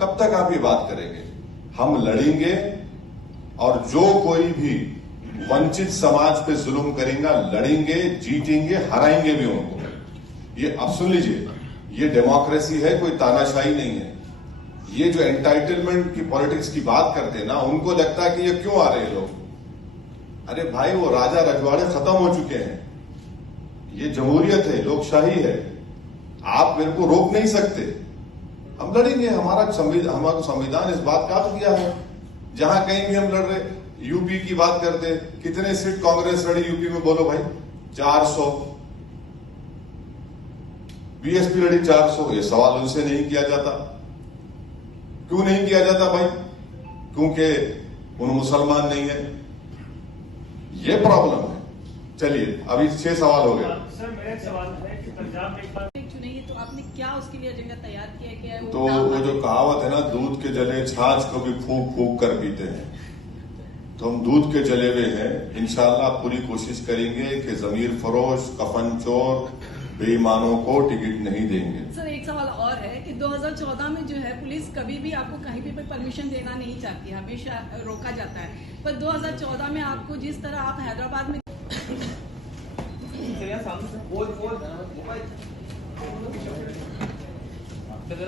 कब तक आप ये बात करेंगे? हम लड़ेंगे और जो कोई भी वंचित समाज पे जुल्म करेगा लड़ेंगे, जीतेंगे, हराएंगे भी उनको। ये अब सुन लीजिए, ये डेमोक्रेसी है, कोई तानाशाही नहीं है। ये जो एंटाइटलमेंट की पॉलिटिक्स की बात करते हैं ना, उनको लगता है कि ये क्यों आ रहे हैं लोग। अरे भाई, वो राजा रजवाड़े खत्म हो चुके हैं। ये जमहूरियत है, लोकशाही है। आप मेरे को रोक नहीं सकते। हम लड़ेंगे। हमारा संविधान इस बात का तो दिया है। जहां कहीं भी हम लड़ रहे, यूपी की बात करते, कितने सीट कांग्रेस लड़ी यूपी में, बोलो भाई? 400। बीएसपी लड़ी 400। ये सवाल उनसे नहीं किया जाता। क्यों नहीं किया जाता भाई? क्योंकि उन मुसलमान नहीं है। ये प्रॉब्लम है। चलिए, अभी 6 सवाल हो गए। सर, मेरा सवाल है कि पंजाब में एक बार चुनेंगे तो आपने क्या उसके लिए एजेंडा तैयार किया है? तो वो जो कहावत है ना, दूध के जले छाछ को भी फूंक फूंक कर पीते हैं, तो हम दूध के जले हुए हैं। इंशाल्लाह पूरी कोशिश करेंगे कि जमीर फरोश, कफन चोर, बेईमानों को टिकट नहीं देंगे। सर, एक सवाल और है कि 2014 में जो है पुलिस कभी भी आपको कहीं भी परमिशन देना नहीं चाहती, हमेशा रोका जाता है। पर 2014 में आपको जिस तरह आप हैदराबाद में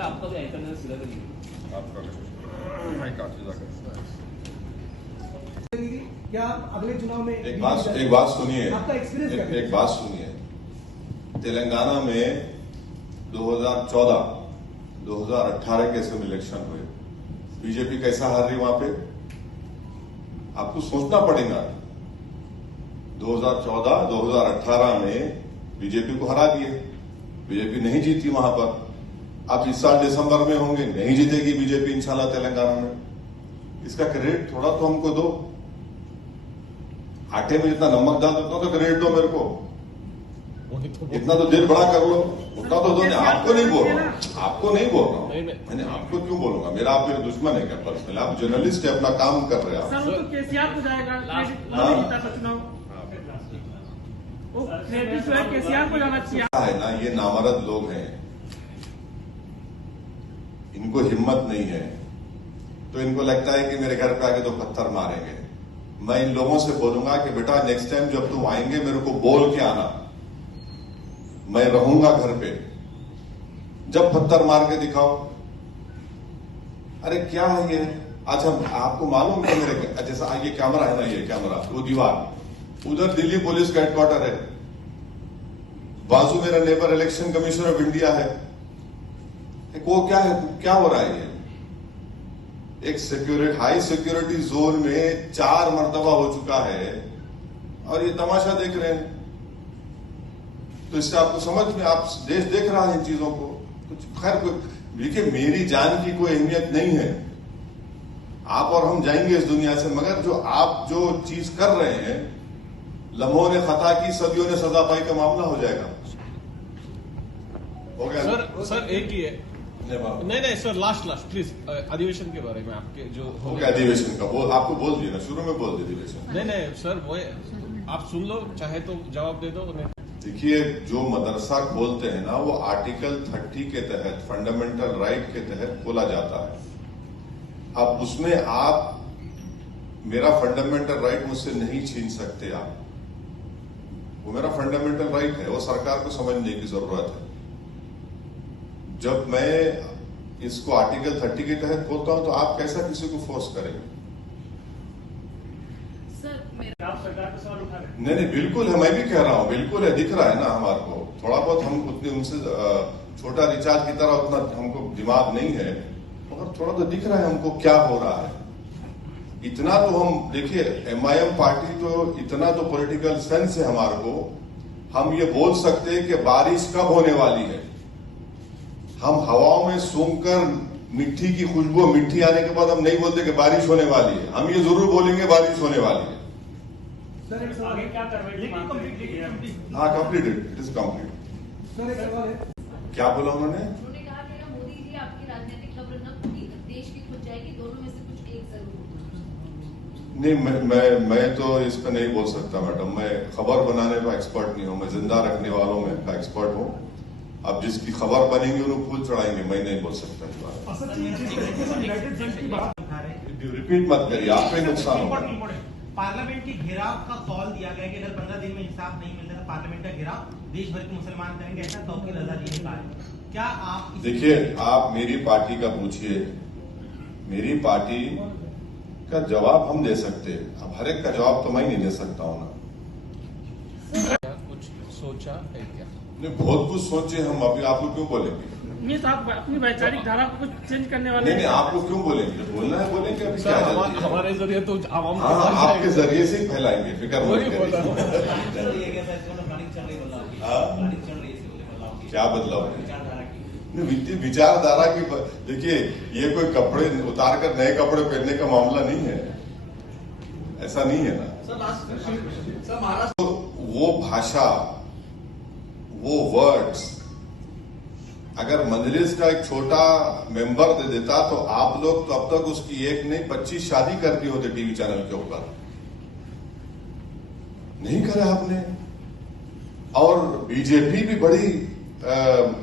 आपका भी एंकर सीधा करिए। क्या आप अगले चुनाव में एक बात सुनिए, आपका एक्सपीरियंस एक बात सुनिए। तेलंगाना में 2014, 2018 के असेंबली इलेक्शन हुए, बीजेपी कैसा हार रही वहां पे? आपको सोचना पड़ेगा। 2014, 2018 में बीजेपी को हरा दिए, बीजेपी नहीं जीती वहां पर। अब इस साल दिसंबर में होंगे, नहीं जीतेगी बीजेपी इंशाल्लाह तेलंगाना में। इसका क्रेडिट थोड़ा तो हमको दो। आटे में जितना नमक डाल देता तो क्रेडिट दो मेरे को। इतना तो दिल बड़ा कर लो, उतना तो दो। आपको नहीं बोल रहा हूं, आपको नहीं बोल रहा हूं। मैंने आपको क्यों बोलूंगा? मेरा आप मेरे दुश्मन है क्या पर्सनल? आप जर्नलिस्ट है, अपना काम कर रहे हैं आप। सर, वो तो केसीआर को जाएगा चुनाव। केसीआर को जाना चाहिए है ना। ये नामर्द लोग हैं, इनको हिम्मत नहीं है, तो इनको लगता है कि मेरे घर पे आके तो पत्थर मारेंगे। मैं इन लोगों से बोलूंगा कि बेटा नेक्स्ट टाइम जब तुम आएंगे मेरे को बोल के आना, मैं रहूंगा घर पे। जब पत्थर मार के दिखाओ। अरे क्या है ये? अच्छा, आपको मालूम है मेरे जैसा ये कैमरा है ना, ये कैमरा, वो दीवार, उधर दिल्ली पुलिस का हेडक्वार्टर है, बाजू मेरा neighbour election commissioner of India है। वो क्या है, क्या हो रहा है? ये एक हाई सिक्योरिटी जोन में 4 मर्तबा हो चुका है और ये तमाशा देख रहे हैं। तो इससे आपको समझ में, आप देश देख रहा है इन चीजों को। तो खैर, देखिए, मेरी जान की कोई अहमियत नहीं है। आप और हम जाएंगे इस दुनिया से, मगर जो आप जो चीज कर रहे हैं, लम्हों ने खता की, सदियों ने सजा पाई का मामला हो जाएगा। हो गया सर एक ही है। नहीं सर, लास्ट प्लीज अधिवेशन के बारे में आपके जो हो गया अधिवेशन का, वो आपको बोल दिया ना, शुरू में बोल दिया अधिवेशन। नहीं सर, वो आप सुन लो, चाहे तो जवाब दे दो। देखिए, जो मदरसा खोलते हैं ना, वो आर्टिकल 30 के तहत, फंडामेंटल राइट के तहत खोला जाता है। अब उसमें आप मेरा फंडामेंटल राइट मुझसे नहीं छीन सकते। आप, वो मेरा फंडामेंटल राइट है, वो सरकार को समझने की जरूरत है। जब मैं इसको आर्टिकल 30 के तहत खोलता हूं तो आप कैसा किसी को फोर्स करेंगे? आप सरकार का सवाल उठा रहे हैं। नहीं, बिल्कुल है, मैं भी कह रहा हूं, बिल्कुल है, दिख रहा है ना हमारे को। थोड़ा बहुत हम उतने उनसे छोटा रिचार्ज की तरह उतना हमको दिमाग नहीं है, मगर थोड़ा तो दिख रहा है हमको क्या हो रहा है। इतना तो हम देखिए, MIM पार्टी तो इतना तो पॉलिटिकल सेंस है हमारे को, हम ये बोल सकते हैं कि बारिश कब होने वाली है। हम हवाओं में सूंघकर मिट्टी की खुशबू, मिट्टी आने के बाद हम नहीं बोलते कि बारिश होने वाली है। हम ये जरूर बोलेंगे बारिश होने वाली है। आगे क्या कार्रवाई? हाँ, completed, it is complete. Sir, एक सवाल है। क्या बोला उन्होंने? उन्होंने कहा कि अगर मोदी जी आपकी राजनीतिक खबर न खुली तो देश की खुद जाएगी, दोनों में से कुछ एक जरूर। नहीं, मैं तो इस पर नहीं बोल सकता मैडम। मैं खबर बनाने का एक्सपर्ट नहीं हूं, मैं जिंदा रखने वालों में का एक्सपर्ट हूं। अब जिसकी खबर बनेगी उन्हें फूल चढ़ाएंगे, मैं नहीं बोल सकता इस बारे में। असद जी, जिस तरीके से यूनाइटेड फ्रंट की बात उठा रहे हैं, रिपीट मत करिए, आप पे नुकसान होगा। पार्लियामेंट के घेराव का कॉल दिया गया कि अगर 15 दिन में इंसाफ नहीं मिलता तो पार्लियामेंट का घेराव देश भर के मुसलमान करेंगे, ऐसा तौकीर रजा जी ने कहा है। क्या आप देखिए, आप मेरी पार्टी का पूछिए, मेरी पार्टी का जवाब हम दे सकते हैं, अब हर एक का जवाब तो मैं नहीं दे सकता हूं ना। क्या कुछ सोचा है क्या? नहीं, बहुत कुछ सोचे हम, अभी आप लोग क्यों बोलेंगे? ये साहब अपनी वैचारिक धारा को कुछ चेंज करने वाले नहीं, आप लोग क्यों बोलेंगे? बोलना है बोलेंगे, अभी क्या जल्दी है? हमारे जरिए तो आवाम हाँ, आपके जरिए से ही फैलाएंगे, फिक्र मत वही बोल रहा करिए। हूँ। चल रही है क्या सर, प्लानिंग चल रही है हाँ? प्लानिंग चल रही है इससे बदलाव की, क्या बदलाव है? विचारधारा की? विचारधारा की देखिए, ये कोई कपड़े उतार कर नए कपड़े पहनने का मामला नहीं है, ऐसा नहीं है ना। तो वो भाषा, वो वर्ड्स अगर मजलिस का एक छोटा मेंबर दे देता तो आप लोग तो अब तक उसकी एक नहीं 25 शादी कर दी होते टीवी चैनल के ऊपर, नहीं करा आपने। और बीजेपी भी बड़ी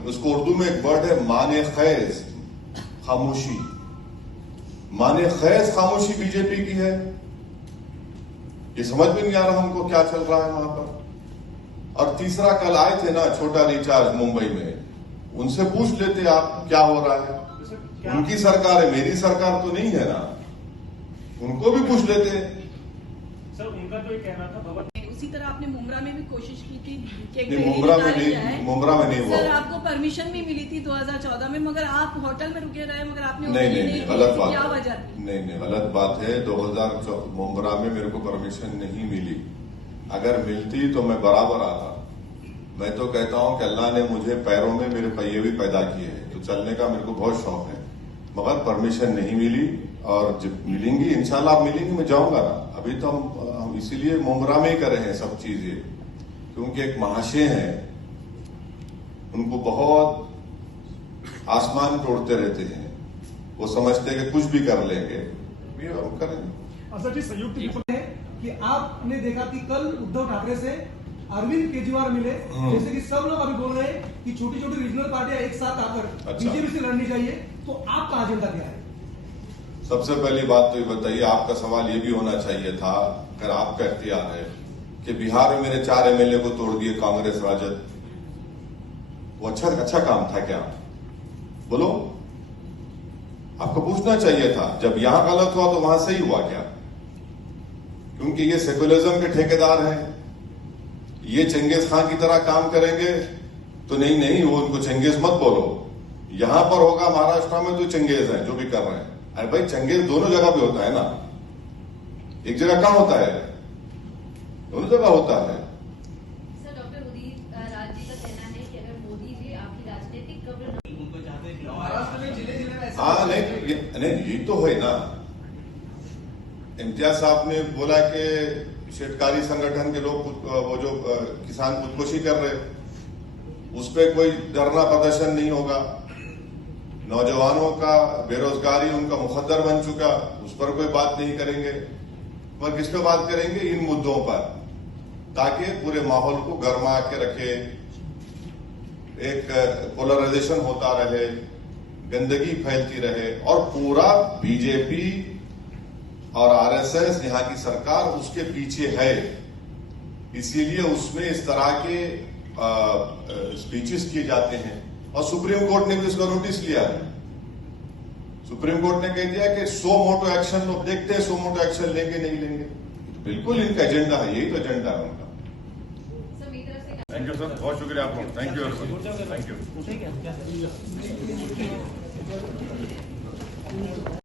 उसको उर्दू में एक वर्ड है माने खैज, खामोशी, माने खैज खामोशी बीजेपी की है। ये समझ में नहीं आ रहा हमको क्या चल रहा है वहां पर। और तीसरा, कल आए थे ना छोटा रिचार्ज मुंबई में, उनसे पूछ लेते आप क्या हो रहा है। उनकी सरकार है, मेरी सरकार तो नहीं है ना, उनको भी पूछ लेते। सर उनका तो ये कहना था भवन उसी तरह आपने मुमरा में भी कोशिश की थी कि एक नहीं, रैली मुमरा में निकाली नहीं, जाए। मुमरा में नहीं हुआ। सर आपको परमिशन भी मिली थी 2014 में, मगर आप होटल में रुके रहे, मगर आपने नहीं, ओपनिंग नहीं, की। गलत बात क्या है। वजह थी? नहीं, गलत बात है। 2014 मुमरा में मेरे को परमिशन नहीं मिली, अगर मिलती तो मैं बराबर आता। मैं तो कहता हूं कि अल्लाह ने मुझे पैरों में मेरे पहिए भी पैदा किए हैं, तो चलने का मेरे को बहुत शौक है, मगर परमिशन नहीं मिली। और जब मिलेंगी इंशाल्लाह, आप मिलेंगी, मैं जाऊंगा ना। अभी तो हम इसीलिए मुमरा में ही करे हैं सब चीजें, क्योंकि एक महाशय हैं, उनको बहुत आसमान तोड़ते रहते हैं, वो समझते हैं कि कुछ भी कर लेंगे, ये हम करेंगे। असद जी, संयुक्त विपक्ष है कि आपने देखा कि कल उद्धव ठाकरे से अरविंद केजरीवाल मिले, जैसे कि सब लोग अभी बोल रहे हैं कि छोटी छोटी रीजनल पार्टियां एक साथ आकर अच्छा। बीजेपी से लड़नी चाहिए, तो आपका एजेंडा क्या है? सबसे पहली बात तो ये बताइए, आपका सवाल ये भी होना चाहिए था, अगर आपका इख्तियार है, कि बिहार में मेरे 4 एमएलए को तोड़ दिए कांग्रेस राजद, वो अच्छा काम था क्या? बोलो, आपको पूछना चाहिए था। जब यहां गलत हुआ तो वहां सही हुआ क्या? क्योंकि ये सेकुलरिज्म के ठेकेदार हैं, ये चंगेज खान की तरह काम करेंगे तो नहीं, वो उनको चंगेज मत बोलो। यहां पर होगा महाराष्ट्र में तो चंगेज है जो भी कर रहे हैं। अरे भाई, चंगेज दोनों जगह पे होता है ना, एक जगह कहां होता है? दोनों जगह होता है। सर डॉक्टर उदित राज जी का कहना है कि अगर मोदी जी आपकी राजनीतिक कब्र न उनको चाहते हैं कि महाराष्ट्र में जिले जिले में ऐसा हाँ, नहीं, ये तो है ना। इम्तियाज साहब ने बोला कि शेतकारी संगठन के लोग वो जो किसान खुदकुशी कर रहे, उस पर कोई धरना प्रदर्शन नहीं होगा। नौजवानों का बेरोजगारी उनका मुकद्दर बन चुका, उस पर कोई बात नहीं करेंगे। पर किस पे बात करेंगे? इन मुद्दों पर, ताकि पूरे माहौल को गर्मा के रखे, एक पोलराइजेशन होता रहे, गंदगी फैलती रहे, और पूरा बीजेपी और आरएसएस, यहां की सरकार उसके पीछे है। इसीलिए उसमें इस तरह के स्पीचेस किए जाते हैं। और सुप्रीम कोर्ट ने भी इसका नोटिस लिया है। सुप्रीम कोर्ट ने कह दिया कि 100 मोटो एक्शन, लोग देखते हैं 100 मोटो एक्शन लेंगे नहीं लेंगे। बिल्कुल इनका एजेंडा है, यही तो एजेंडा है उनका। सर मेरी तरफ से थैंक यू सर, बहुत शुक्रिया आपका, थैंक यू, थैंक यू।